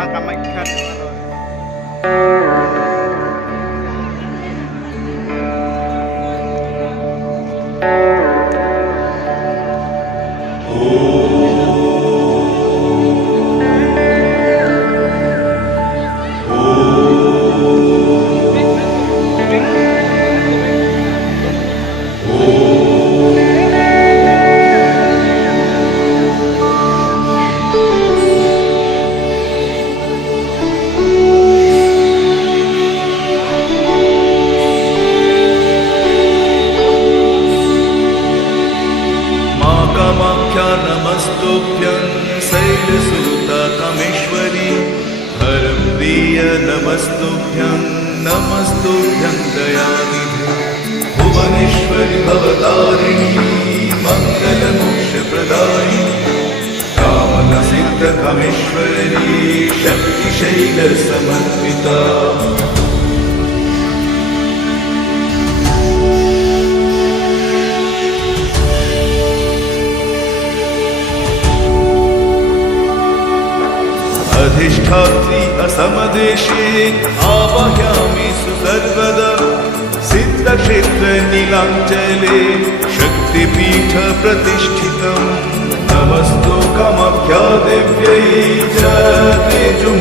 মা কামাখ্যা দেৱালয়। नमस्तुभ्यं शैलसुता कामेश्वरी हरं प्रिय नमस्तुभ्यं नमस्तुभ्यं दयानिधे भुवनेश्वरि भवतारिणी मङ्गलमोक्षप्रदायिनी कामनसिद्धकामेश्वरी शक्तिशैलसमन्विता। अधिष्ठात्री असमदेशे आवाहयामि सुसर्वदा सिद्धक्षेत्र नीलाञ्चले शक्तिपीठ प्रतिष्ठितम् नमस्तु कामाख्या देव्यै च तेजो